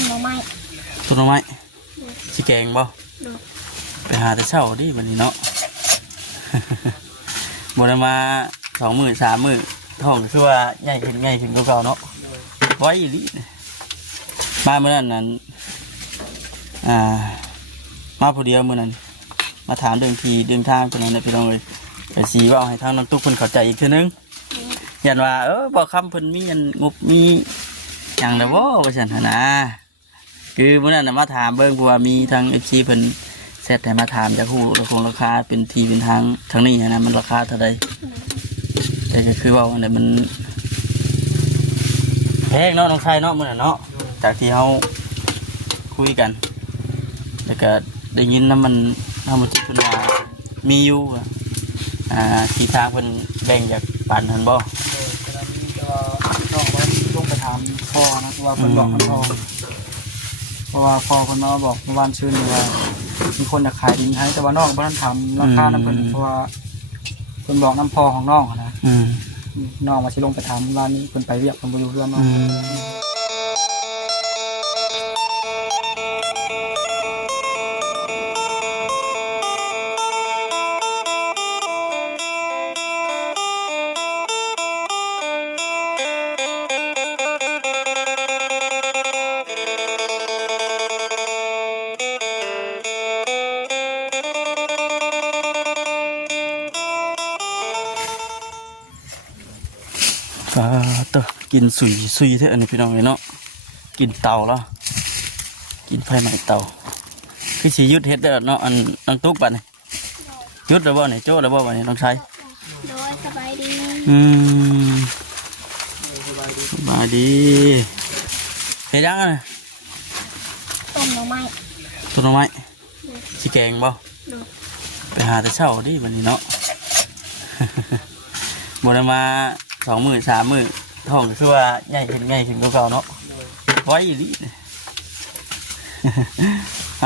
มหน่อไม้ต้นหน่อไม้โดยสิแกงบ่โดยไปหาแต่เช้าดิวันนี้เนาะ บ่ได้มา2 มื้อ 3 มื้อท้องคือว่าใหญ่ขึ้นกว่าเก่าเนาะไว้อีหลีมาเมื่อนั้นมาผู้เดียวมื้อนั้นมาถามเรื่องที่เรื่องทางเพิ่นนั่นน่ะพี่น้องเอ้ยไปสิเว้าให้ทางน้ำตุ๊กเพิ่นเข้าใจอีกเทื่อนึงยันว่าบ่คำเพิ่นมีอันงบมีหยังแล้วบ่ว่าซั่นหั่นนะคือมื้อนั้นน่ะมาถามเบิ่งเพราะว่ามีทาง FC เพิ่นเซตให้มาถามจากฮู้ราคาเป็นที่เป็นทางนี้นะมันราคาเท่าใดแต่ก็คือว่าอันนั้นมันแพงเนาะน้องชายเนาะมื้อนั้นเนาะจากที่เฮาคุยกันแล้วก็ได้ยินนำมันเฮาบ่คิดเพิ่นว่ามีอยู่ที่ทางเพิ่นแบ่งจากปันหั่นบ่กระนั้นก็ต้องว่าลงไปถามพ่อนะว่าคนบอกมันพ่อเพราะว่าพ่อคนมาบอกเมื่อวานชื่นว่ามีคนจะขายดินให้แต่ว่าน้องบ้านทำราคาน้ำเพิ่นเพราะว่าคนบอกน้ำพ่อของน้องนะน้องมาชิลงไปถามร้านนี้คนไปเรียกคนไปอยู่เรื่องน้องตัวกินสุยเท่าอันนี้พี่น้องเลยเนาะกินเตาแล้วกินไฟไหม้เตาคือสียุดเฮ็ดได้เนาะอันน้องตุ๊กป่ะนี่ยุดแล้วบ่เนี่ยโจ้แล้วบ่ป่ะนี่น้องชายโดยสบายดีสบายดีเฮ็ดยังไงต้มหน่อไม้ต้นหน่อไม้สิแกงบ่โดยไปหาแต่เช้าดิวันนี้เนาะ บ่ได้มา2 มื้อ 3 มื้อท้องคือว่าใหญ่ขึ้นกว่าเก่าเนาะไว้อีหลี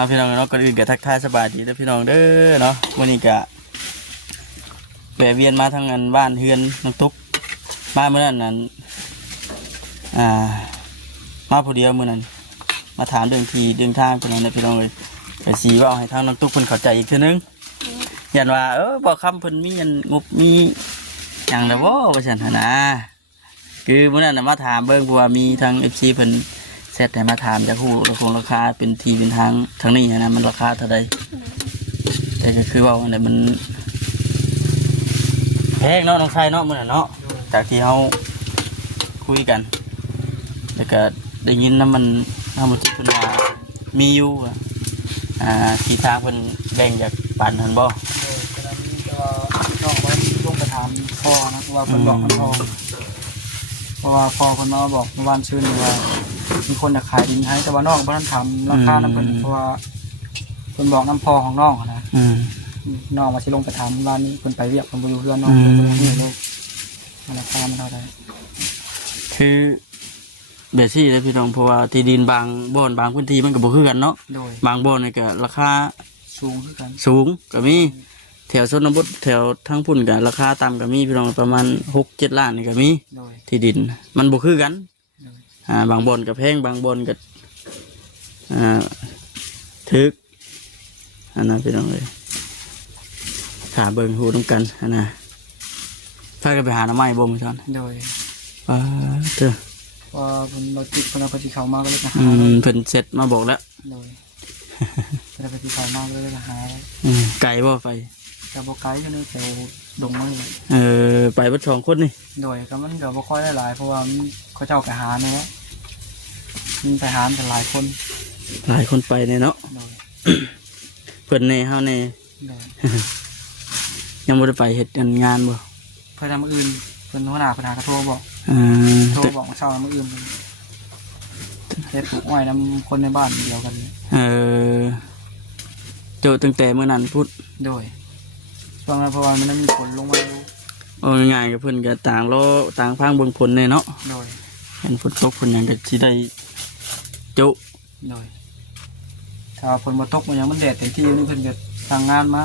พี่น้องเนาะก่อนอื่นก็ทักทายสบายดีเด้อพี่น้องเด้อเนาะวันนี้ก็แวะเวียนมาทางบ้านเฮือนน้องตุ๊กมาเมื่อนั้นมาผู้เดียวมื้อนั้นมาถามเรื่องที่เรื่องทางเพิ่นนั่นน่ะพี่น้องเอ้ยไปสิเว้าให้ทางน้องตุ๊กเพิ่นเข้าใจอีกเทื่อนึงยันว่าบ่คำเพิ่นมีอันงบมีหยังแล้วบ่ว่าซั่นหั่นนะคือมื้อนั้นน่ะมาถามเบิ่งเพราะว่ามีทาง FC เพิ่นเซตให้มาถามจากฮู้ราคาเป็นที่เป็นทางนี้นะมันราคาเท่าใดแต่ก็คือว่าอันนั้นมันแพงเนาะน้องชายเนาะมื้อนั้นเนาะจากที่เฮาคุยกันแล้วก็ได้ยินนำมันเฮาบ่คิดเพิ่นว่ามีอยู่ที่ทางเพิ่นแบ่งจากปันหั่นบ่กระนั้นก็ต้องว่าลงไปถามพ่อนะว่าคนบอกมันพ่อเพราะว่าพ่อคนมาบอกเมื่อวานชื่นว่ามีคนจะขายดินให้แต่ว่าน้องบ้านทำราคาน้ำเพิ่นเพราะว่าคนบอกน้ำพ่อของน้องนะน้องมาชิลงไปถามร้านนี้คนไปเรียกคนไปอยู่เรื่องน้องนี่ลูกราคามันเท่าไหร่คือเดี๋ยวที่เลยพี่น้องเพราะว่าที่ดินบางบ่อนบางพื้นที่มันก็บ่คือกันเนาะบางบ่อนนี่ก็ราคาสูงคือกันสูงก็มีแถวชนบทแถวทั้งพุ่นก็ราคาต่ำก็มีพี่น้องประมาณ6-7 ล้านนี่ก็มีที่ดินมันบ่คือกันบางบ่อนก็แพงบางบ่อนก็ถึกอันนั้นพี่น้องเลยขาเบิ่งหูต้องกันอันน่ะถ้าก็ไปหาหน่อไม้บ่มื้อเช้าโดยเด้อว่าเพิ่นเราติดเพิ่นเอาไปสิเข้ามาก็เลยหาเพิ่นเสร็จมาบอกแล้วโดยเพิ่นเอาไปสิเข้ามาก็เลยหาไกลบ่ไปก็บ่ไกลอยู่ในแถวดงมาเลยไปเบิด2 คนนี่โดยก็มันก็บ่ค่อยได้หลายเพราะว่าเขาเจ้าไปหาเนาะมันไปหากันหลายคนไปเนี่ยเนาะเพิ่นแน่เฮาแน่ยังบ่ได้ไปเฮ็ดงานบ่เพิ่นทำอื่นเพิ่นหัวหน้าเพิ่นหากระโทรบอกมาเช้ามื้ออื่นเฮ็ดปลูกอ้อยนำคนในบ้านเดียวกันเจอตั้งแต่เมื่อนั้นพุธโดยช่วงนั้นเพราะว่ามันมีฝนลงมาง่ายๆกับเพิ่นก็ต่างพังเบิ่งผลแน่เนาะโดยเห็นฝนตกฝนหยังก็สิได้จุโดยถ้าฝนบ่ตกมันยังมันแดดเต็มที่นี่เพิ่นก็สั่งงานมา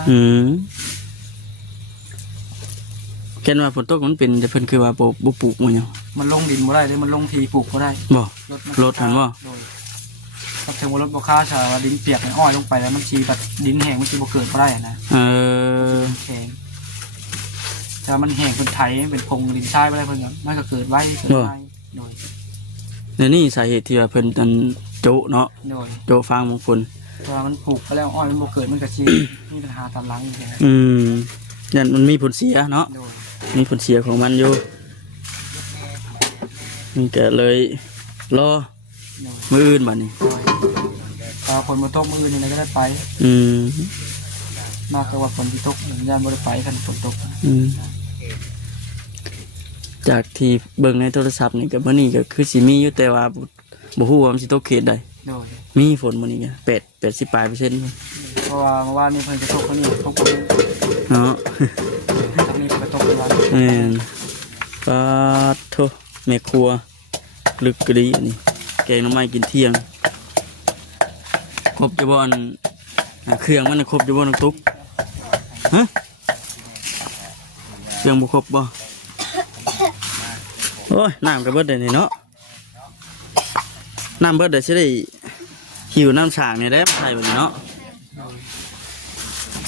แค่ว่าฝนตกมันเป็นแต่เพิ่นคือว่าบ่ปลูกมันหยังมันลงดินบ่ได้เลยมันลงทีปลูกบ่ได้บ่รถหันบ่ กับเทวรถบ่ค่าชาว่าดินเปียกอ้อยลงไปแล้วมันชีแบบดินแห้งมันชีบ่เกิดก็ได้นะแข็งแต่มันแห้งเป็นไถเป็นพงดินทรายไปได้เพิ่นมันก็เกิดไว้โดย เดี๋ยวนี้สาเหตุที่ว่าเพิ่นอันโจะเนาะ โดย โจะฟางมงคล เวลามันปลูกไปแล้วอ้อยมันบ่เกิดมันก็ชีมีปัญหาตามหลังอย่างเงี้ย นั่นมันมีผลเสียเนาะ โดย มีผลเสียของมันอยู่มันก็เลยรอ โดย มื้ออื่นบัดนี้ พอฝนมาตกมือนี่ก็ได้ไป อืม มากกว่าฝนที่ตกย่านบ่ได้ไปคันฝนตก อืมจากที่เบิ่งในโทรศัพท์นี่ก็มื้อนี้ก็คือสิมีอยู่แต่ว่าบ่ฮู้ว่ามันสิตกเขตใด โดย มีฝนมื้อนี้ก็80%เพราะว่าเมื่อวานนี้เพิ่นจะตกคนนี้ตกคนนี้ เนาะ ทางนี้เพิ่นก็ตกวัน แม่นปาดโถแม่ครัวลึกกะดีอันนี้แกงหน่อไม้กินเที่ยงครบจะบ่อันเครื่องมันน่ะครบจะบ่น้องตุ๊กฮะเครื่องบ่ครบบ่โอ้ยน้ำก็เบิดได้นี่เนาะน้ำเบิดได้สิได้หิวน้ำฉางนี่แหละใส่บัดนี้เนาะ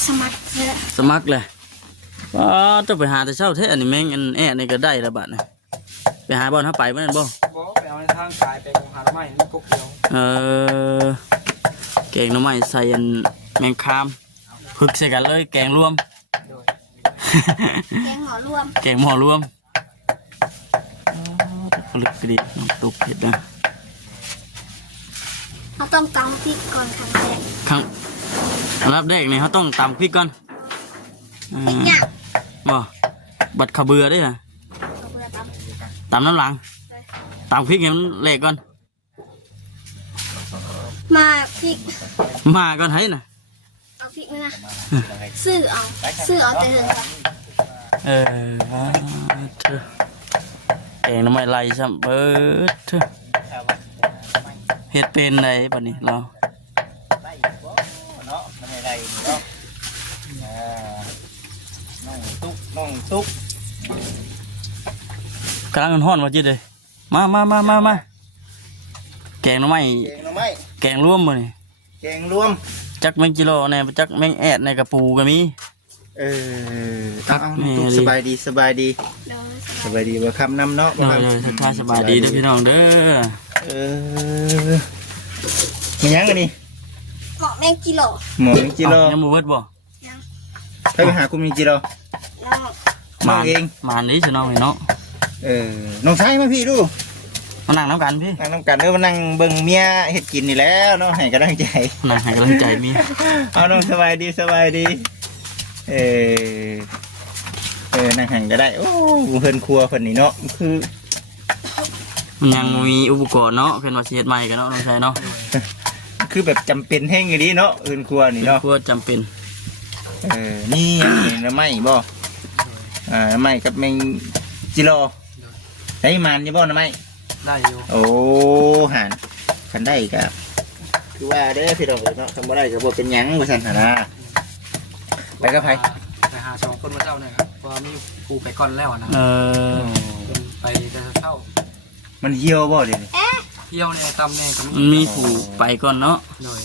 สมัครเยอะ สมัครเลยว้าต้องไปหาแต่เช้าเท่อันนี้แม่งอันแอะนี่ก็ได้แล้วบัดนะไปหาบ่อนถ้าไปบ่นั่นบ่ บ่ไปเอาในทางสายไปหาไม้นี่กกเดียว แกงหน่อไม้ใส่อันแมงคามพึกใส่กันเลยแกงรวม โดย แกงหมอรวม แกงหม้อรวมผลึกกระดิบน้ำตุกเห็ดนะ เราต้องตำพริกก่อนครั้งแรก ครั้งอันดับแรกนี่เขาต้องตำพริกก่อน พริกเนี่ย บ่บัดขะเบือได้ฮะ เราเบื่อต ตำน้ำหลังตำพริกให้มันเละก่อน ำมาพริก มาก่อนให้น่ะ เอาพริกนี่นะซื้อเอาแต่เถอะ เออเธอแกงหน่อไม้ไหลซ้ำเบิดเธอเฮ็ดเป็นไดบัดนี้เรา ได้อยู่บ่เนาะมันให้ได้เนาะน้องตุ๊ก กำลังฮ้อนว่าจิตเลยมาแกงหน่อไม้ แกงหน่อไม้ แกงรวมมื้อนี่ แกงรวม จักแมงจิโร่แน่จักแมงแอดในกระปูก็มี เอาตุ๊กสบายดีโดย สบายดีบ่คำนำเนาะบ่ เลย คำ เลยทักทายสบายดีเด้อพี่น้องเด้อ มีหยังกันนี่ เหมาะแมงกิโล หมอจิโร่ ยังบ่เบิดบ่ ยัง ไปหาคุณมีจิโร่ น้อง น้องเอง มานี้สิน้องนี่เนาะ น้องชายมาพี่ดู มานั่งน้ำกันพี่ นั่งน้ำกันมานั่งเบิ่งเมียเฮ็ดกินนี่แล้วเนาะให้กำลังใจ นั่งให้กำลังใจมี เอาน้องสบายดีนั่งหันก็ได้โอ้เพิ่นครัวเพิ่นนี่เนาะคือ มันยังมีอุปกรณ์เนาะเพิ่นว่าสิเฮ็ดใหม่กันเนาะน้องชายเนาะ คือแบบจำเป็นแห้งอย่างนี้เนาะเพิ่นครัวนี่เนาะ ครัวจำเป็น นี่น้ำไม้บ่น้ำไม้กับแมงจิโร่ได้มันจะบ่น้ำไม้ ได้อยู่ โอ้หันคันได้ก็คือว่าเด้อพี่น้องเนาะทำบ่ได้ก็บ่เป็นหยังว่าซั่นหั่นนะไปกับไผ ไปหาสองคนมาเจ้าหน่อยครับว่ามีปูไปก่อนแล้วนะไปแต่เช้า มันเหี่ยวบ่เดี๋ยวนี้ เที่ยวเนี่ยตำเนี่ยก็ มันมีผู้ไปก่อนเนาะ โดย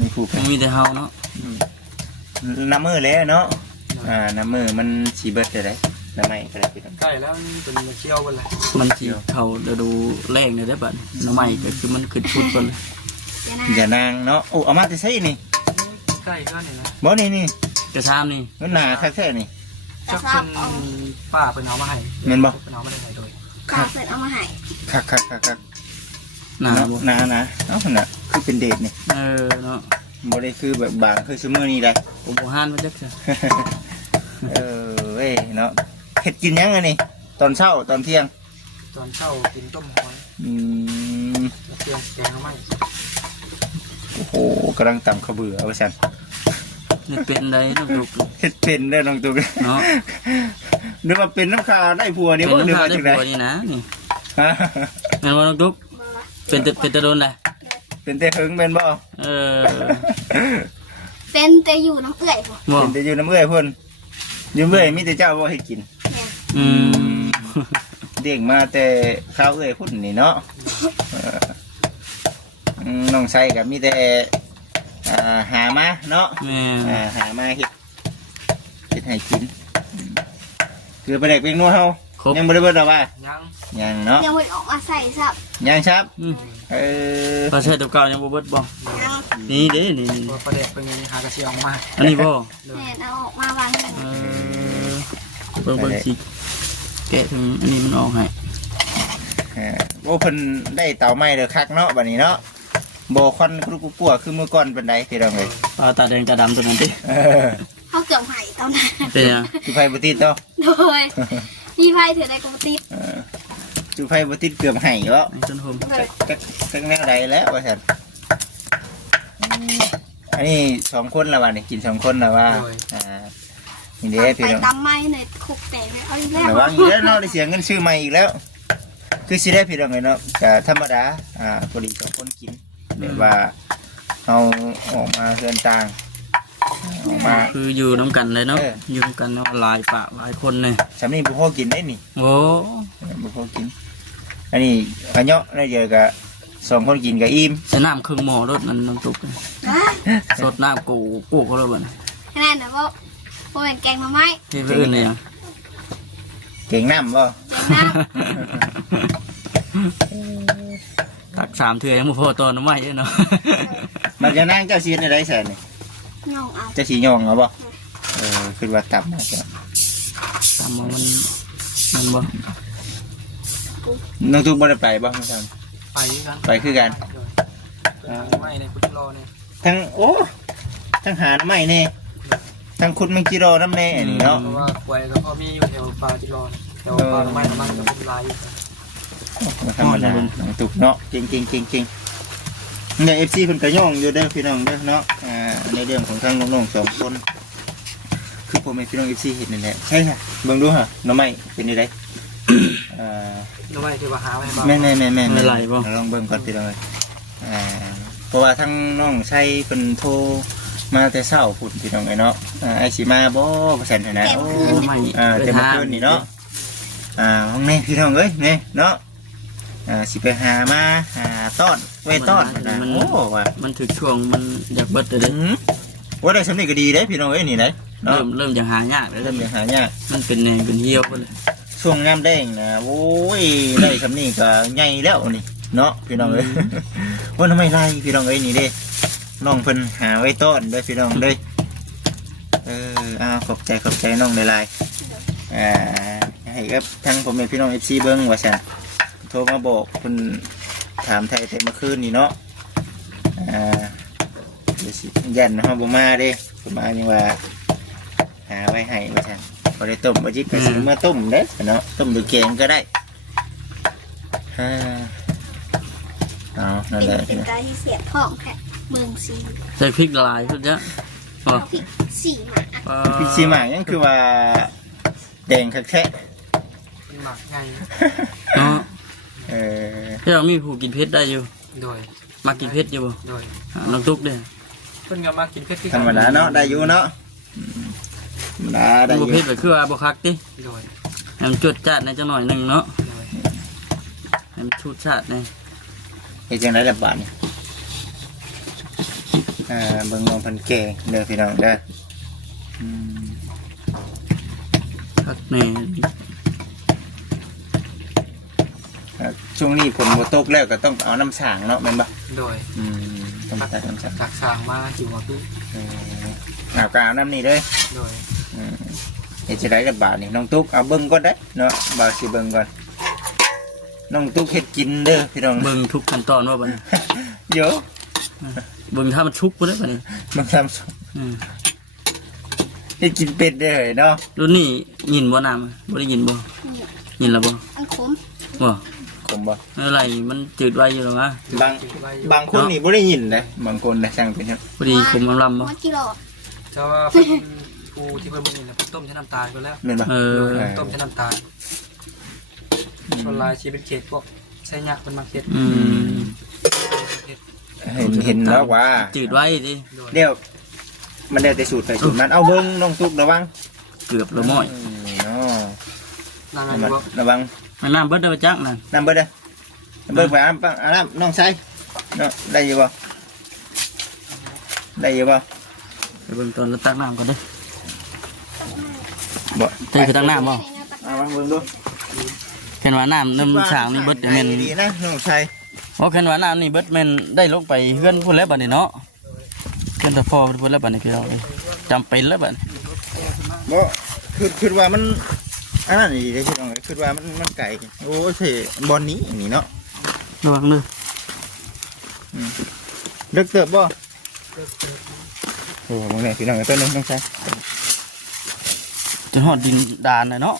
มีผู้ไป มันมีแต่เฮาเนาะ น้ำมือแล้วเนาะน้ำมือมันสิเบิดได้ได้น้ำไม้ก็ได้พี่น้อง ใกล้แล้วเป็นเที่ยวกันเลย มันสิเข้าฤดูแล้งเลยเด้อบัดหน่อไม้ก็คือมันขึ้นชุดก่อนเลย อย่านางเนาะโอ้เอามาแต่ใส่นี่ ใกล้ก็เนี่ยนะ บ่นี่ กระชามนี่ มันหนาคักแท้นี่ จักเป็นป้าเป็นเอามาให้ แม่นบ่ เป็นเอามาได้ไหนโดย กาเปิดเอามาให้ คัก หนาบ่ หนาเอ้าหั่นน่ะคือเป็นเดทนี่ เนาะ บ่ได้คือแบบบางคือซุมื้อนี้ได้ ผมบ่ฮานมาจักซะ เว้ยเนาะเห็ดกินยังไงนี่ตอนเช้าตอนเที่ยง ตอนเช้ากินต้มหอย เที่ยงแกงเอาไม้ โอ้โหกำลังตำข้าวเบื่อเอาไปสั่น นี่เป็นไดน้องตุก เห็ดเป็นได้อน้องตุ๊ก เนาะ หรือว่าเป็นน้ำคาได้ผัวนี่ เป็น บ่หรือ น้ำ ว่า ตาได้ จังได ผัวนี่นะนี่ ฮะ แม่นบ่น้องตุก บ่ละ เป็นตะโดนได้ เป็นแต่หึงเป็นบ่ เป็นแต่อยู่น้ำเอื่อยผม บ่ เป็นแต่อยู่น้ำเอื้อยเพิ่นอยู่เอื้อยมีแต่เจ้าบ่ให้กิน เนี่ย อืม เด้งมาแต่ข้าวเอื้อยพุ่นนี่เนาะอืม น้องไส้ก็มีแต่หามาเนาะ แม่ หามาเฮ็ดให้กินคือประเด็กเป็นนัวเฮายังบ่ได้เบิดหรอว่า ยัง ยังเนาะ ยังไม่ออกมาใส่ซับ ยังครับ อืม เออ ปลาเช็ดตัวเก่ายังบ่เบิดบ่ ยัง นี่เด้นี่ ตัวประเด็กเป็นยังหากระเชียงมา อันนี้บ่ แม่เอาออกมาวางหนึ่ง เบิ่งสิแกะถึงอันนี้มันออกให้ โอ้เพิ่นได้เตาไม้เด้อคักเนาะบัดนี้เนาะบ่ควันกรุกลัวคือมื้อก่อนปานใดพี่น้องเอ้ย ปลาตาแดงตาดำตัวนั้นติ เขาเกือบหายตอนนั้น เป็นยัง จุไฟบ่ติดเนาะ โดยมีไพ่ถือได้กบติด จุไฟบ่ติดเกือบให้เนาะ ไอ้ต้นโฮม จักแนวใดแล้วว่าซั่นอันนี้2คนแล้วว่านี่กิน2คนแล้วว่านี่เด้พี่ ไป น้อง ตำไม้ในคุกแตกเอาอีกแล้ว ระวังอีกแล้วเนาะได้เสียเงินซื้อใหม่อีกแล้ว คือสิได้พี่น้องเนาะก็ธรรมดาพอดี2คนกินแบบว่าเอาออกมาเฮือนต่างออกมา คืออยู่น้ำกันเลยเนาะ เออ อยู่น้ำกันเนาะหลายปะหลายคนเลย สำนี้บ่พอกินได้นี่ โอ้ บ่พอกิน อันนี้อันเนาะได้เดียวก็2คนกินก็อิ่ม ใส่น้ำครึ่งหม้อรถมันน้ำตุกสดน้ำกูก็เลยบ่นะ แค่นั้นนะว่าพวกแบ่งแกงมาไหม ที่เพื่อนเลยยัง เก่งน้ำบ่ แกงน้ ตัก3เทื่อยังบ่พอตอนน้ำไหม้เนาะ มันจะนั่งเจ้าชีนได้แซ่นี่ ำย่องเอา เจ้าชีย่องเอาบ่คือว่าตับมาจ้ะ ตามมามันบ่ น้องทุกบ่ได้ไปบ่น้องซัน ไปกัน ไปคือกัน ไม่ในพุทธรอเนี่ย ทั้งโอ้ทั้งหาไม้แน่ทั้งขุดแมงจิโร่น้ำแน่อันนี้เนาะ เพราะว่าป่วยแล้วก็มีอยู่แถวปลาจิรอแถวปลาไม้มันก็เป็นลายอยู่ ธรรมดาตุกเนาะจริงจริงจริงจริงเนี่ยFC เพิ่นก็ย่องอยู่เด้อพี่น้องเด้อเนาะในเรื่องของทางน้องๆ2คนคือผมให้พี่น้อง FC เห็นนั่นแหละใช่ค่ะเบิ่งดูฮะหน่อไม้เป็นจังได๋น้องไม่คือว่าหาไว้บ้าง แม่นๆๆ ไม่ไหลบ่ ลองเบิ่งก่อนพี่น้องเอ้ยเพราะว่าทั้งน้องชัยเพิ่นโทรมาแต่เช้าพุ่นพี่น้องเอ้ยเนาะไอ้สิมาบ่ว่าซั่นนะโอ้ ไม่ แต่เมื่อคืนนี่เนาะห้องนี้พี่น้องเอ้ยนี่เนาะสิไปหามาต้อนไว้ต้อนนะโอ้ว่า มันถึงช่วงมันอยากเบิดเลยเด้ ว่าได้สำนีก็ดีเด้พี่น้องเอ้ยนี่เด้เนาะ เริ่มอย่างหายากแล้ว เริ่มจะหายาก มันเป็นแนวเป็นเหี่ยวไปเลย ช่วงงามแดงนะโอ้ยได้สำนีก็ใหญ่แล้วนี่เนาะพี่น้องเอ้ยว่าทำไมไรพี่น้องเอ้ยนี่เด้น้องเพิ่นหาไว้ต้อนเด้อพี่น้องเด้ขอบใจน้องหลายๆให้กับทั้งผมเป็นพี่น้อง FC เบิ่งว่าซั่นโทรมาบอกเพิ่นถามไทยแต่เมื่อคืนนี่เนาะเดี๋ยวสิยันเฮาบ่มาเด้บ่มานี่ว่าหาไว้ให้ว่าซั่นบ่ได้ต้มบ่จิกก็สิมาต้มเด้เนาะต้มดูแกงก็ได้นั่นแหละ เป็นการที่เสียท้องแค่เมืองซี ใส่พริกละลายสุดยอดบ่ พริกสี่หมา พี่ซีหมากยังคือว่าแดงคักแท้ เป็นหมักไง เนาะ เออ ที่เรามีผู้กินเผ็ดได้อยู่ โดย มากินเผ็ดอยู่บ่ โดย น้องตุ๊กเด้ เพิ่นก็มากินเพชรที่ ธรรมดาเนาะได้อยู่เนาะธรรมดาได้อ บ่ ยู่ เผ็ดก็คือว่าบ่คักติ โดย ให้มันจดจ้าดในจังหน่อยหนึงเนาะ โดย ให้มันชูดชาติใน เฮ็ดจังได๋ล่ะบาดนี่เบิ่งน้องเพิ่นแก่เด้อพี่น้องเด้อ คักแน่ ช่วงนี้ฝนบ่ตกแล้วก็ต้องเอาน้ำสางเนาะแม่นบ่ โดย ต้องตัดน้ำสาง ตักสางมาจิ๋วหัวตู้ เอากเอาน้ำนี่เด้อ โดย เฮ็ดจังได๋ล่ะบาดนี่น้องตุ๊กเอาเบิ่งก่อนได้เนาะบ่าวสิเบิ่งก่อนน้องตุ๊กเฮ็ดกินเด้อพี่น้อง เบิ่งทุกขั้นตอนว่าบัดนี้ เดี๋ยว เบิ่งถ้ามันชุกบ่ได้บัดนี้ มันทำให้กินเป็ดได้เลยเนาะ รุ่นนี้ยินบ่น้ำบ่ได้ยินบ่ยินแล้วบ่ อันขม บ่ ผมบอก อะไรมันจืดไว้อยู่แล้ววะ บางคนนี่ไม่ได้ยินเลยบางคนนะช่างเป็นครับ พอดีผมลำบ่ มันกิโล เจ้าว่าเป็นปูที่เพิ่นมันนี่นะต้มใช้น้ำตาลไปแล้ว เห็นปะ เออ ต้มใช้น้ำตาลส่วนลายชีเป็นเขตพวกใช้ยักษ์เป็นมาเขต เห็นแล้วว่า จืดไว้ดิ เดี๋ยวมันได้แต่สูตรไปสูตรมันเอาเบิ้งน้องตุ๊กระวัง เกือบละม้อย เนาะ นางไงว่า ระวัง มันน้ำเบิดได้ประจักนั่น น้ำเบิ้ลเลยน้ำเบิ้ลไปน้ำน้องใส่ เนาะได้อยู่บ่ได้อยู่บ่ ไปเบิ่งตอนแล้วตักน้ำก่อนเด้อ บ่ เต้คือตักน้ำบ่ เอามาเบิ่งดู เห็นว่าน้ำน้ำฉางนี่เบิดแม่น ดีนะน้องชาย โอ้เห็นว่าน้ำนี่เบิดแม่นได้ลงไปเฮือนพุ่นแล้วบัดนี้เนาะเฮือนตะพอพุ่นแล้วบัดนี้พี่น้องเอ้ยจำเป็นแล้วบัดนี้ บ่คือว่ามันอันนั้นดีเลยพี่น้องคือว่ามันไก่โอ้เสบอลนี้นี่เนาะ ระวังเด้อ เลิกเติบบ่โอ้มึงเนี่ยพี่น้องต้นนึงน้องชาย จนฮอดดินดานเลยเนาะ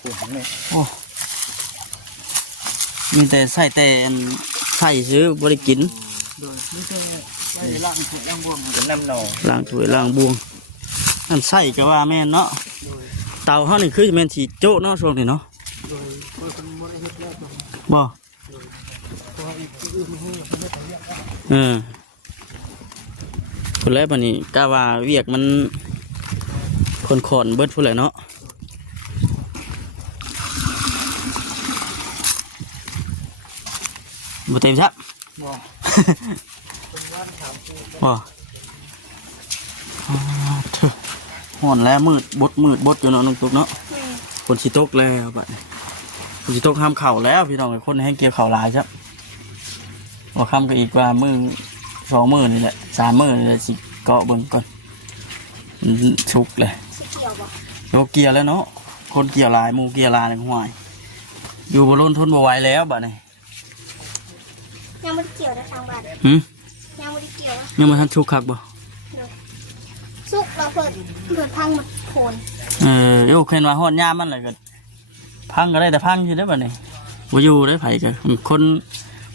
โอ้มึงเนี่ย โอ้มีแต่ใส่แต่อันใส่ซื้อบริกิน โดยไม่ใช่ได้ล่างถูกล่างบวม เป็นน้ำหนอง ล้างถ้วยล้างบวงอันใส่ก็ว่าแม่นเนาะเตาเฮานี่คือแม่นสิโจ๊ะเนาะช่วงนี้เนาะ โดยคนบ่ได้เฮ็ดแล้วตัว บ่ อีกอื่นมันเฮ็ดเรียก พุ่นแล้วบัดนี้กะว่าเวียกมันคนขอนเบิดพุ่นแหละเนาะบ่เต็มครับ บ่ บ่ห่อนแล้วมืดบดอยู่เนาะน้องตุ๊กเนาะคนสิตกแล้วบัดนี้คนสิตกห้ามเข่าแล้วพี่น้องไอ้คนให้เกี่ยวเข่าหลายครับว่าคำก็อีกว่ามือ2 มื้อนี่แหละ3 มื้อนี่แหละสิเกาะเบิ่งก่อนมันชุกเลย สิเกี่ยวบ่ โลเกียร์แล้วเนาะคนเกี่ยวหลายหมูเกียร์หลายในห้วยอยู่บนล้นทนบ่ไหวแล้วบัดนี้ ยังไม่ได้เกี่ยวนะทางบ้าน หืม ยังไม่ได้เกี่ยวนะ ยังมาทันชุกคักบ่ สุกเราเปิดพังหมดโคน เอ้าเห็นว่าฮอดยามมันเลยก็พังก็ได้แต่พังอยู่ได้อบัดนี้บ่อยู่ได้อไผก็คน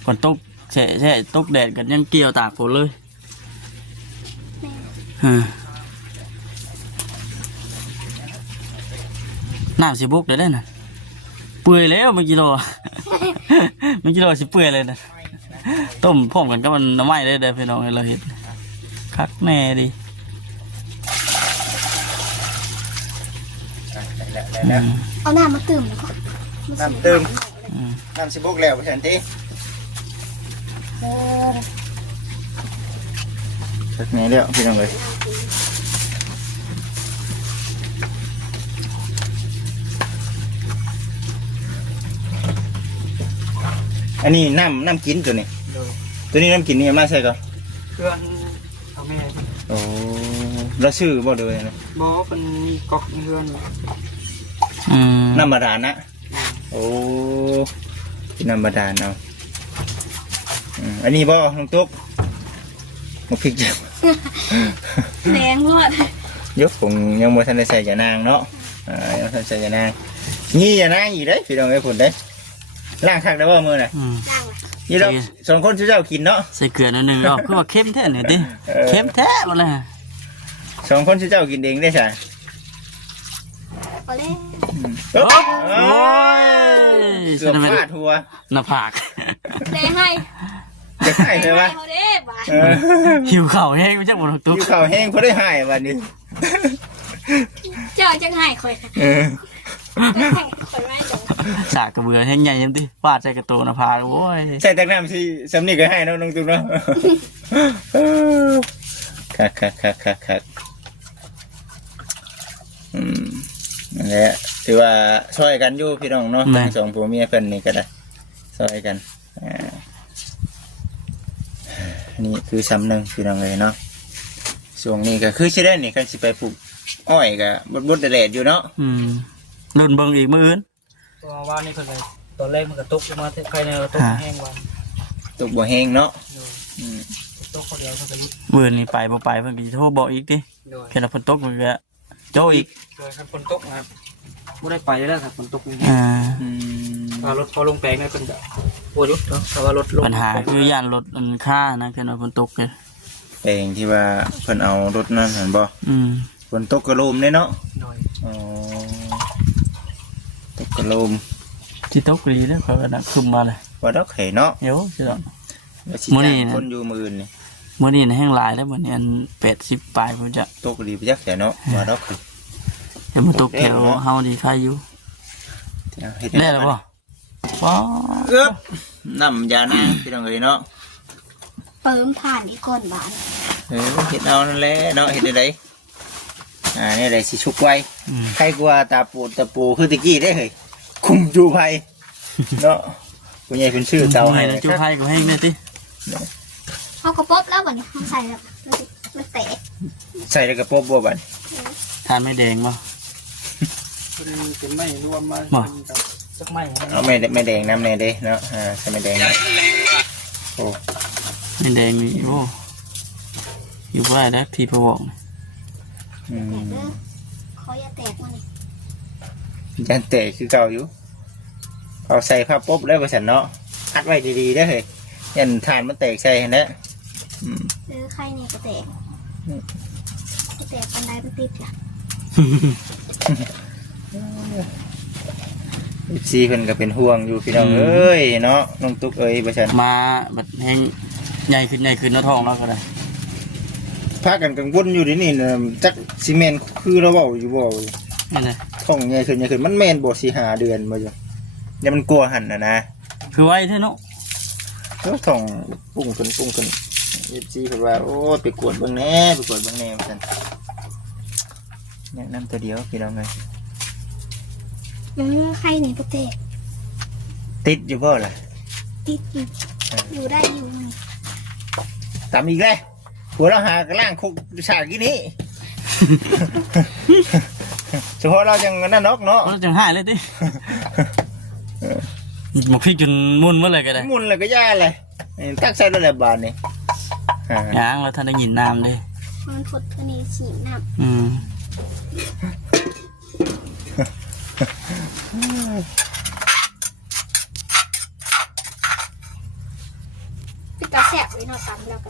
ฝนตกแฉะตกแดดกันยังเกี่ยวตากฝนเลยน้ำสิบุกได้น่ะเปื่อยแล้วเมื่อกิโล เมื่อกิโลสิเปื่อยเลยนะต้มพร้อมกันก็มันน้ำไหม้ได้เด้อพี่น้องเราเห็นคักแน่ดิ เอาน้ำมาตื่มก่อน น้ำเติมน้ำสิบุกแล้วพี่สันติ เออ สักไงแล้วพี่น้องเลยอันนี้น้ำกินตัวนี้ โดย ตัวนี้น้ำกินนี่มาใช่ก่อน เพื่อนเอาแม่ โอ้แล้วชื่อบ่เลยนะ บ่เป็นมีก๊อกเพื่อน น้ำบาดาลนะโอ้กินน้ำบาดาลเอาอันนี้บ่น้องตุ๊กมาพริกจับ แดงหมด ยกผมยังบ่ทันได้ใส่ยานางเนาะยังทันใส่ยานางนี่ยานางอีกเด้พี่น้องไอ้ผลเด้ล่างคักได้บ่มื้อน่ะ ดัง นี่เราสองคนชื่อเจ้ากินเนาะ ใส่เกลือหน่อยหนึงเนาะคือว่าเค็มแท้เนี่ยดิเค็มแท้หมดเลย สองคนชื่อเจ้ากินเองได้ใช่ เอาเลย โอ้ โอ้ย เกือบฟาดหัว หน้าผาก แดงให้ จะให้ใช่ไหม เขาเด้บ่าย หิวข้าวแห้งไม่ใช่หมดตุ๊ก อยู่ข้าวแห้งเพราะได้หายวันนี้ เจ้าจะให้คอยค่ะ เออ จะให้คอยไม่จัง สากกระเบือแห้งใหญ่ยังดิฟาดใส่กระโตหน้าผากโอ้ย ใส่ตักน้ำสิสำนีก็ให้เนาะน้องตุ๊กเนาะคักนั่นแหละถือว่าช่วยกันอยู่พี่น้องเนาะทั้งสองผัวเมียเพิ่นนี่ก็ได้ช่วยกันนี่คือซ้ำหนึ่งพี่น้องเลยเนาะช่วงนี้ก็คือใช่ได้นี่กันสิไปปลูกอ้อยก็บดแดดอยู่เนาะ ลุ่นเบิ่งอีกมื้ออื่น ตัวว่านี่เพิ่นเลยตอนแรกมันก็ตกมาที่ใครในตกแห้งวัน ตกบ่แห้งเนาะ ตกคนเดียวเขาจะลุก มื้อนี้ไปบ่ไปเพิ่นก็สิโทรบอกอีกดิ โดย แค่ละฝนตกเพิ่นก็โจอีก โดยครับคนตกนะครับไม่ได้ไปแล้วครับคนตกนี่ พารถพอลงแปลงนี่เป็นแบบปวดยุบเนาะแต่ว่ารถลง ปัญหาคือย่านรถมันค่านะแค่ละฝนตกเลย แปลงที่ว่าเพิ่นเอารถนั่นเห็นบ่ ฝนตกกระโลมเลยเนาะ หน่อย อ๋อตกกระโลม สิตกดีเด้อเขาก็น่ะคึมมาเลย ว่าดอกไข่เนาะ เดี๋ยวสิดอก ว่าสิ มื้อนี้ จ้าง นะ คนอยู่มื้ออื่นนี่ มื้อนี้น่ะแห้งหลายแล้วมื้อนี้อัน80ปลายผมจะ ตกดีไปจักแต่เนาะว่าดอกไข่ เดี๋ยวมาตกแถวเฮานี่ใครอยู่ เฮ็ด แน่แล้วบ่ว้า เอื้อบน้ำยานางพี่น้องเอ้ยเนาะ เติมผ่านอีกก้อนบาน เห็ดเอานั่นแหละเนาะเห็ดอะไรนี่อะไรสิชุกไว้ใครกลัวตาปูคือตะกี้ได้เหรอคุมจูไพเนาะคุณยายเป็นชื่อเจ้าให้ จูไผ่กูให้ได้ติ เอากระป๋อบแล้ววันนี้ใส่แล้วมันเตะ ใส่ในกระป๋องบัวบัน ทานไม่แดงบ่ เป็นไม่รวมมาสักไม่ เอาไม่แดงน้ำแน่เด้เนาะใส่ไม่แดงโอ้ ไม่แดงนี่โอ้อยู่ว่าได้พี่พะวง แตกเด้อขออย่าแตกมันนี่ ยันเตะคือเก่าอยู่เอาใส่ผ้าปุ๊บแล้วก็ฉันเนาะอัดไว้ดีๆได้เลยยันทานมันแตกใส่นะ หรือใครเนี่ยก็แตกแตกปันไดมันติดอ่ะ ซีเพิ่นก็เป็นห่วงอยู่พี่น้องเอ้ยเนาะน้องตุ๊กเอ้ยบ่ฉัน มาบัดแห้งใหญ่ขึ้นเนาะท้องเราก็ได้ พากันกังวลอยู่ดินี่จักซีเมนคือเราเว้าอยู่บ่ นี่นะ ท้องใหญ่ขึ้นมันแม่นบ่สิหาเดือนบ่อยู่อย่ามันกลัวหั่นนะ คือไว้เท่าเนาะ ท้องปุ้งขึ้นซีเพิ่นว่าโอ้ไปกวดเบิ่งแหน่ว่าซั่นแนะนำตัวเดียวพี่น้องเอ้ย ใครเนี่ยก็แตก ติดอยู่บ่ล่ะ ติดอยู่ได้อยู่นี่ ตามอีกแล้วหัวเราหากระล่างคุกฉากกี่นี้ เฉพาะเราจังนั่นนกเนาะ เราจังหายเลยติหมกพริกจนมุ่นเมื่อไรก็ได้ มุนเลยก็ย่าเลยตักใส่แล้วแหละบานนี่ ย่างเราท่านได้ยินน้ำเลย มันผดทะเลฉีดน้ำ อืม พี่ตาแสบไว้นอนตามแล้วกัน